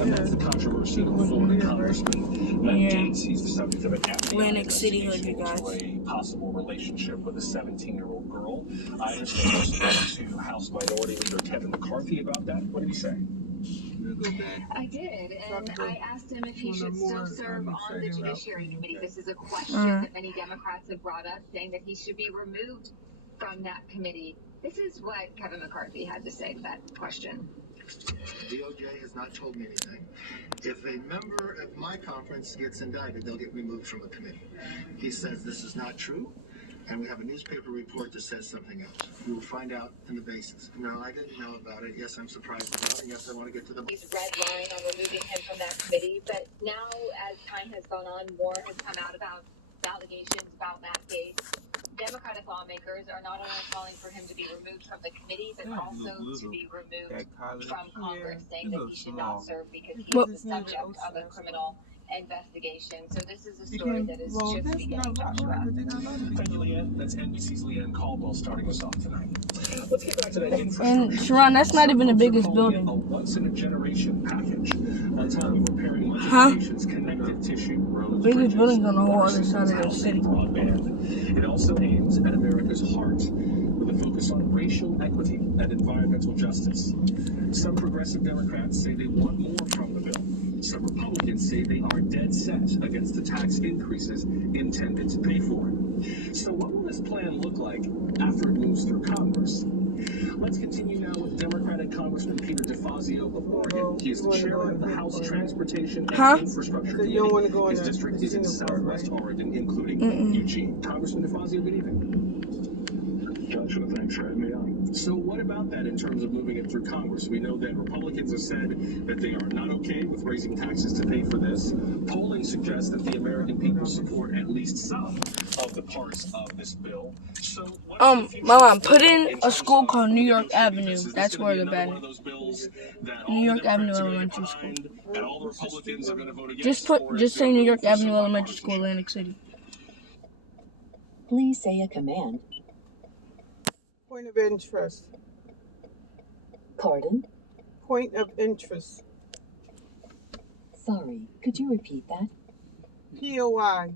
And that's the controversy of Florida Congressman Matt Gaetz. He's the subject of an Atlantic City Hood, you guys. A possible relationship with a 17-year-old girl. I understand you spoke to House Minority Leader Kevin McCarthy about that. What did he say? I did, and I asked him if he should still serve on the Judiciary Committee. This is a question that many Democrats have brought up, saying that he should be removed from that committee. This is what Kevin McCarthy had to say to that question. DOJ has not told me anything. If a member of my conference gets indicted, they'll get removed from a committee. He says this is not true, and we have a newspaper report that says something else. We will find out in the basis. No, I didn't know about it. Yes, I'm surprised about it. Yes, I want to get to the... He's red line on removing him from that committee, but now as time has gone on, more has come out about allegations about Matt Gaetz. Democratic lawmakers are not only calling for him to be removed from the committee, but also to be removed from Congress, saying that he should not serve because he is the subject of a criminal investigation. So this is a story that is just beginning, Joshua. Thank you, Leanne. That's NBC's Leanne Caldwell starting us off tonight. Let's get back to that infrastructure. And Sharon, that's not even the biggest building. A once-in-a-generation package. A time of repairing much of the nation's connective tissue, roads, biggest buildings on the whole other side of the city. Broadband. It also aims at America's heart, with a focus on racial equity and environmental justice. Some progressive Democrats say they want more from the bill. Some Republicans say they are dead set against the tax increases intended to pay for it. So what will this plan look like after it moves through Congress? Let's continue now with Democratic Congressman Peter DeFazio of Oregon. He is the chairman of the House Transportation and Infrastructure Committee. His district is in Southwest Oregon, including Eugene. Congressman DeFazio, good evening. Joshua, thanks for having me on. So what about that in terms of moving it through Congress? We know that Republicans have said that they are not okay with raising taxes to pay for this. Polling suggests that the American people support at least some of the parts of this bill. So Mom, put in a school called New York Avenue. That's where the bad New York Avenue Elementary School. Just say New York Avenue Elementary School, Atlantic City. Please say a command. Point of interest. Pardon? Point of interest. Sorry, could you repeat that? POI.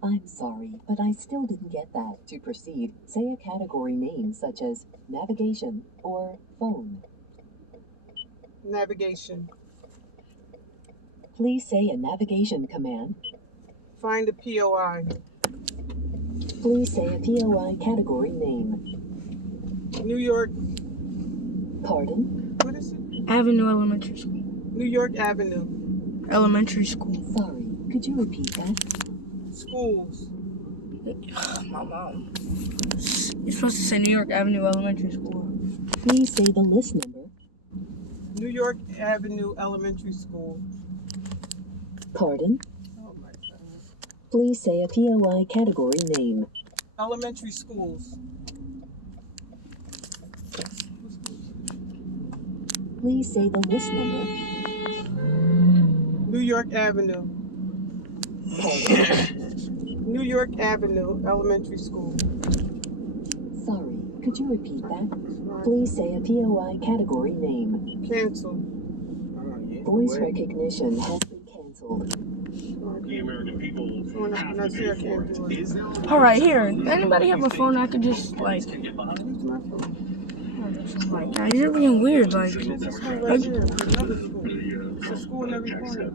I'm sorry, but I still didn't get that. To proceed, say a category name such as navigation or phone. Navigation. Please say a navigation command. Find a POI. Please say a POI category name. New York. Pardon? What is it? Avenue Elementary School. New York Avenue. Elementary School. Sorry, could you repeat that? Schools. My mom. You're supposed to say New York Avenue Elementary School. Please say the list number. New York Avenue Elementary School. Pardon? Oh my goodness. Please say a POI category name. Elementary schools. Please say the list number. New York Avenue. New York Avenue Elementary School. Sorry, could you repeat that? Please say a POI category name. Cancel. Voice recognition has been canceled. The American people have to pay for it. Is there Alright, here. Anybody have a phone I could just, like... Use my phone. Like, guys, you're being weird, like... This is right here. Another school. It's a school in every corner.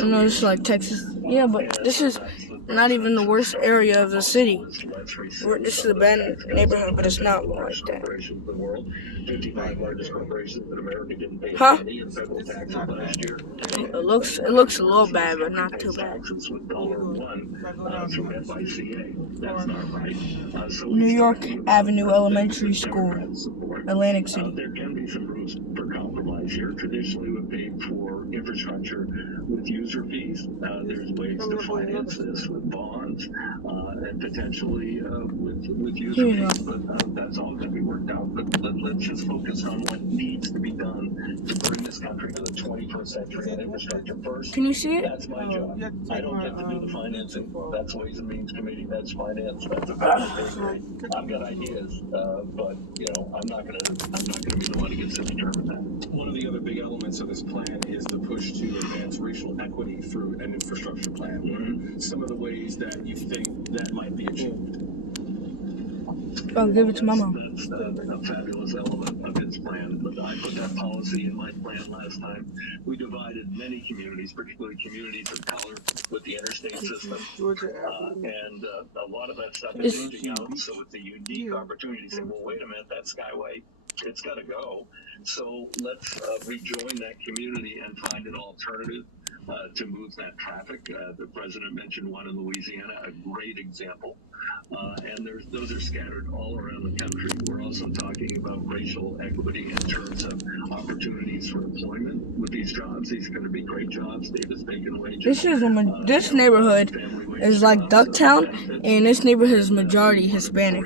I know this is like Texas. Yeah, but this is not even the worst area of the city. This is a bad neighborhood, but it's not like that. Huh? It looks a little bad, but not too bad. New York Avenue Elementary School, Atlantic City. There can be some rules for compromise here. Traditionally, we've paid for infrastructure with user fees. There's ways to finance this with bonds and potentially with user fees. But that's all going to be worked out. But let's just focus on what needs to be done to bring this country to the 21st 21st century and infrastructure first. Can you see it? That's my job. you have to I take don't my, get to do the financing. well, That's Ways and Means Committee. That's finance. That's a federal pay grade. I've got ideas, but you know, I'm not gonna be the one who gets to determine that. One of the other big elements of this plan is the push to advance racial equity through an infrastructure plan. What are some of the ways that you think that might be achieved? Oh, give it to Mama. That's a fabulous element of his plan. But I put that policy in my plan last time. We divided many communities, particularly communities of color, with the interstate system. Georgia Avenue. And a lot of that stuff is aging out, so it's a unique opportunity to say, well, wait a minute, that Skyway, it's got to go. So let's rejoin that community and find an alternative to move that traffic. The president mentioned one in Louisiana, a great example. And those are scattered all around the country. We're also talking about racial equity in terms of opportunities for employment with these jobs. These are going to be great jobs. Davis-Bacon wages. This neighborhood is like Ducktown, and this neighborhood is majority Hispanic.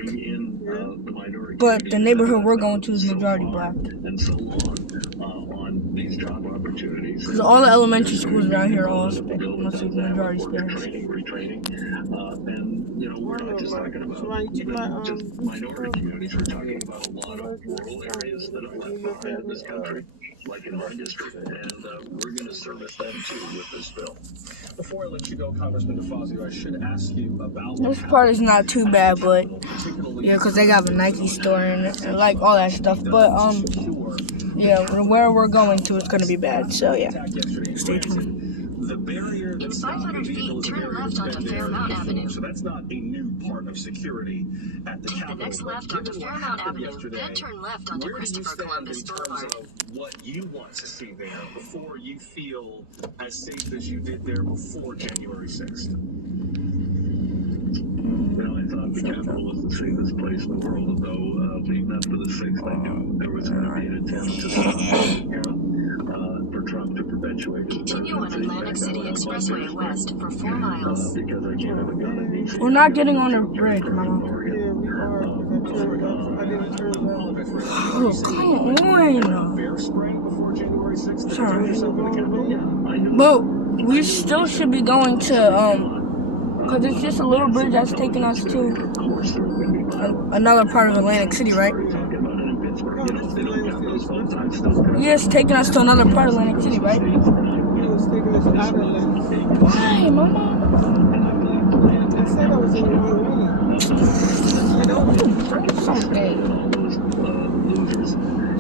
But the neighborhood we're going to is majority black. And so on these job opportunities. Because all the elementary schools around here are all mostly majority Spanish. Retraining. And, you know, we're not just talking about just minority communities. We're talking about a lot of rural areas that are left behind in this country, like in my district. And we're going to service them, too, with this bill. Before I let you go, Congressman DeFazio, I should ask you about This part is not too bad, but yeah, because they got a Nike store and like all that stuff. But yeah, where we're going to, it's gonna be bad. So yeah, stay tuned. The barrier that's 500 feet, turn left onto Fairmount Avenue. So that's not a new part of security at the Take the Capitol. next left onto Fairmount Avenue, then turn left onto Christopher Columbus Boulevard. What you want to see there before you feel as safe as you did there before January 6th? You know, I thought the Capitol was the safest place in the world, although leading up to the 6th, I knew there was going to be an attempt to stop for Trump to perpetuate his Continue on Atlantic City Expressway west for 4 miles. because I can't have a gun in DC. We're not getting on the bridge, Mama. Yeah, we are. I didn't turn left. Oh, come on. Bear spray before January 6th? Sorry. But we still should be going to because it's just a little bridge that's taking us to another part of Atlantic City, right? Yeah, it's taking us to another part of Atlantic City, right? He was taking us out of Atlantic City. Why, Mama? I said I was in the wrong lane. Something.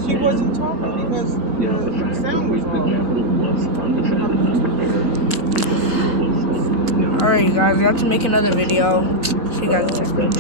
She wasn't talking because the sound was off. Alright, guys, we have to make another video. See you guys later.